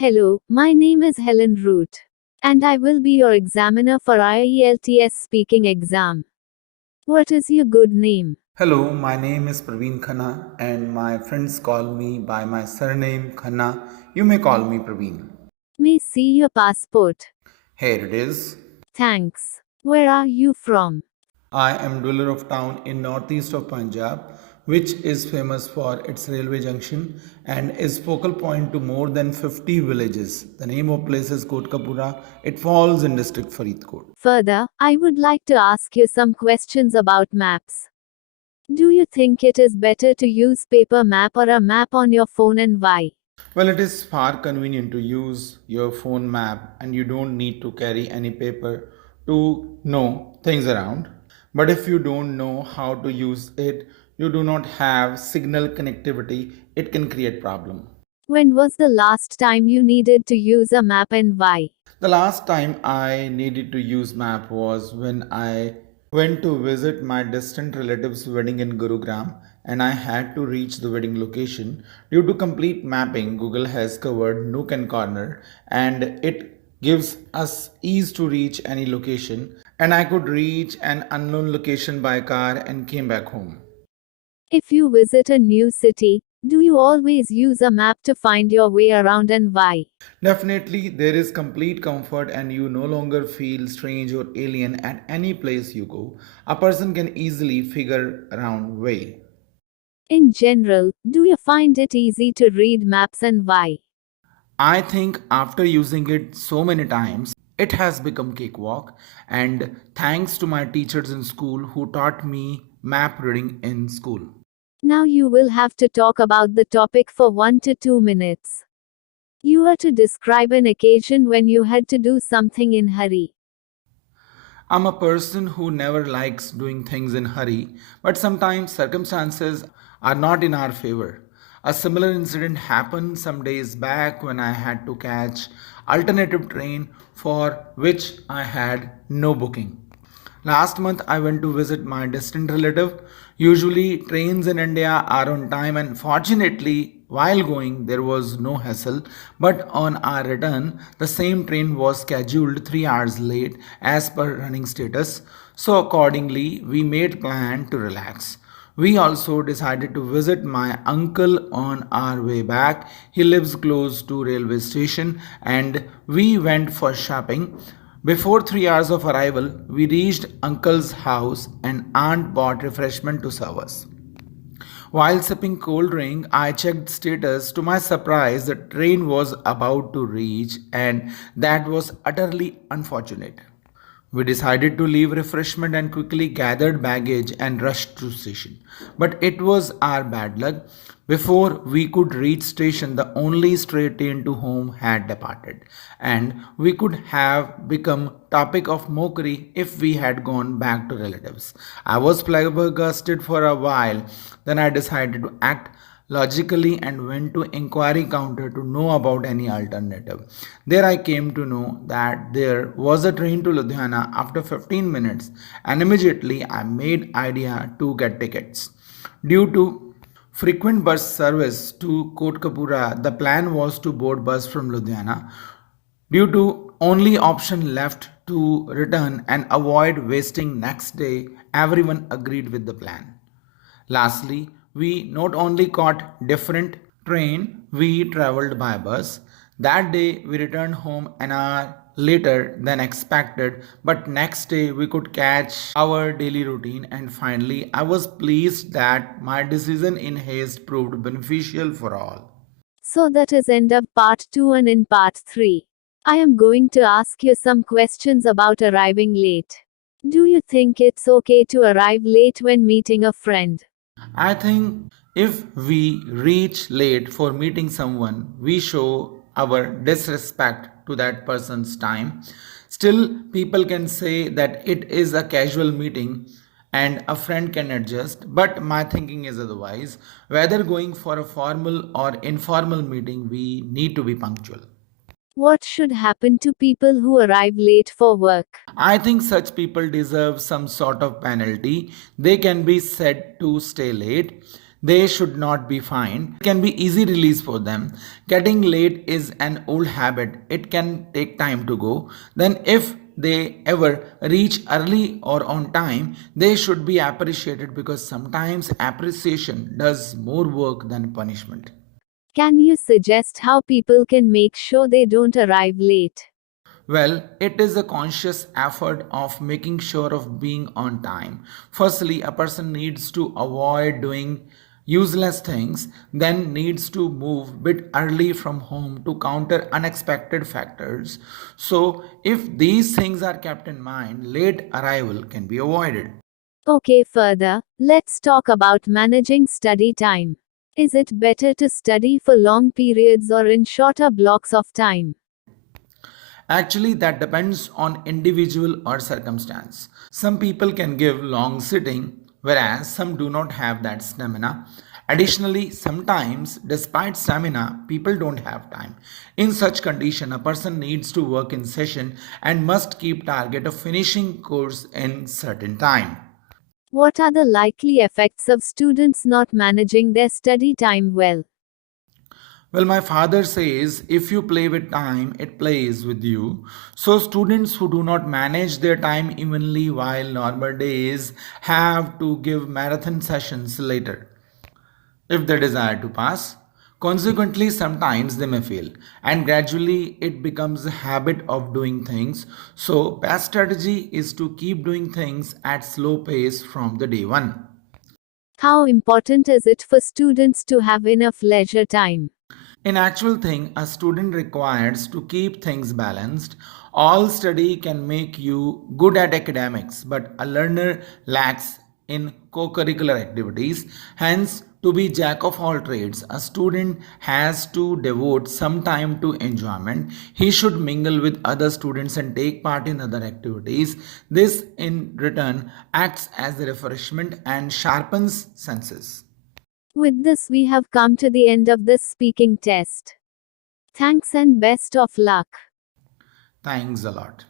Hello, my name is Helen Root. And I will be your examiner for IELTS speaking exam. What is your good name? Hello, my name is Praveen Khanna and my friends call me by my surname Khanna. You may call me Praveen. May see your passport. Here it is. Thanks. Where are you from? I am dweller of town in northeast of Punjab, which is famous for its railway junction and is focal point to more than 50 villages. The name of place is Kotkapura. It falls in district Faridkot. Further, I would like to ask you some questions about maps. Do you think it is better to use paper map or a map on your phone and why? Well, it is far convenient to use your phone map and you don't need to carry any paper to know things around. But if you don't know how to use it, you do not have signal connectivity, it can create problem. When was the last time you needed to use a map and why? The last time I needed to use map was when I went to visit my distant relative's wedding in Gurugram and I had to reach the wedding location. Due to complete mapping, Google has covered nook and corner and it gives us ease to reach any location and I could reach an unknown location by car and came back home. If you visit a new city, do you always use a map to find your way around and why? Definitely, there is complete comfort, and you no longer feel strange or alien at any place you go. A person can easily figure around way. In general, do you find it easy to read maps and why? I think after using it so many times, it has become cakewalk. And thanks to my teachers in school who taught me map reading in school. Now you will have to talk about the topic for 1 to 2 minutes. You are to describe an occasion when you had to do something in hurry. I'm a person who never likes doing things in hurry, but sometimes circumstances are not in our favor. A similar incident happened some days back when I had to catch alternative train for which I had no booking. Last month I went to visit my distant relative. Usually trains in India are on time and fortunately while going there was no hassle, but on our return the same train was scheduled 3 hours late as per running status. So accordingly we made plan to relax. We also decided to visit my uncle on our way back. He lives close to railway station and we went for shopping. Before 3 hours of arrival, we reached uncle's house and aunt bought refreshment to serve us. While sipping cold drink, I checked status. To my surprise, the train was about to reach and that was utterly unfortunate. We decided to leave refreshment and quickly gathered baggage and rushed to station. But it was our bad luck. Before we could reach station, the only straight train to home had departed, and we could have become topic of mockery if we had gone back to relatives. I was flabbergasted for a while. Then I decided to act logically and went to inquiry counter to know about any alternative. There I came to know that there was a train to Ludhiana after 15 minutes and immediately I made idea to get tickets. Due to frequent bus service to Kotkapura, the plan was to board bus from Ludhiana. Due to only option left to return and avoid wasting next day, everyone agreed with the plan. Lastly, we not only caught different train, we traveled by bus. That day we returned home an hour later than expected, but next day we could catch our daily routine and finally I was pleased that my decision in haste proved beneficial for all. So that is end of part 2 and in part 3. I am going to ask you some questions about arriving late. Do you think it's okay to arrive late when meeting a friend? I think if we reach late for meeting someone, we show our disrespect to that person's time. Still, people can say that it is a casual meeting and a friend can adjust, but my thinking is otherwise. Whether going for a formal or informal meeting, we need to be punctual. What should happen to people who arrive late for work? I think such people deserve some sort of penalty. They can be said to stay late. They should not be fined. It can be easy release for them. Getting late is an old habit. It can take time to go. Then if they ever reach early or on time, they should be appreciated because sometimes appreciation does more work than punishment. Can you suggest how people can make sure they don't arrive late? Well, it is a conscious effort of making sure of being on time. Firstly, a person needs to avoid doing useless things, then needs to move bit early from home to counter unexpected factors. So, if these things are kept in mind, late arrival can be avoided. Okay, further, let's talk about managing study time. Is it better to study for long periods or in shorter blocks of time? Actually, that depends on individual or circumstance. Some people can give long sitting, whereas some do not have that stamina. Additionally, sometimes, despite stamina, people don't have time. In such condition, a person needs to work in session and must keep target of finishing course in certain time. What are the likely effects of students not managing their study time well? Well, my father says if you play with time, it plays with you. So, students who do not manage their time evenly while normal days have to give marathon sessions later if they desire to pass. Consequently, sometimes they may fail, and gradually it becomes a habit of doing things. So, best strategy is to keep doing things at slow pace from the day one. How important is it for students to have enough leisure time? In actual thing, a student requires to keep things balanced. All study can make you good at academics, but a learner lacks in co-curricular activities. Hence, to be jack of all trades, a student has to devote some time to enjoyment. He should mingle with other students and take part in other activities. This in return acts as a refreshment and sharpens senses. With this, we have come to the end of this speaking test. Thanks and best of luck. Thanks a lot.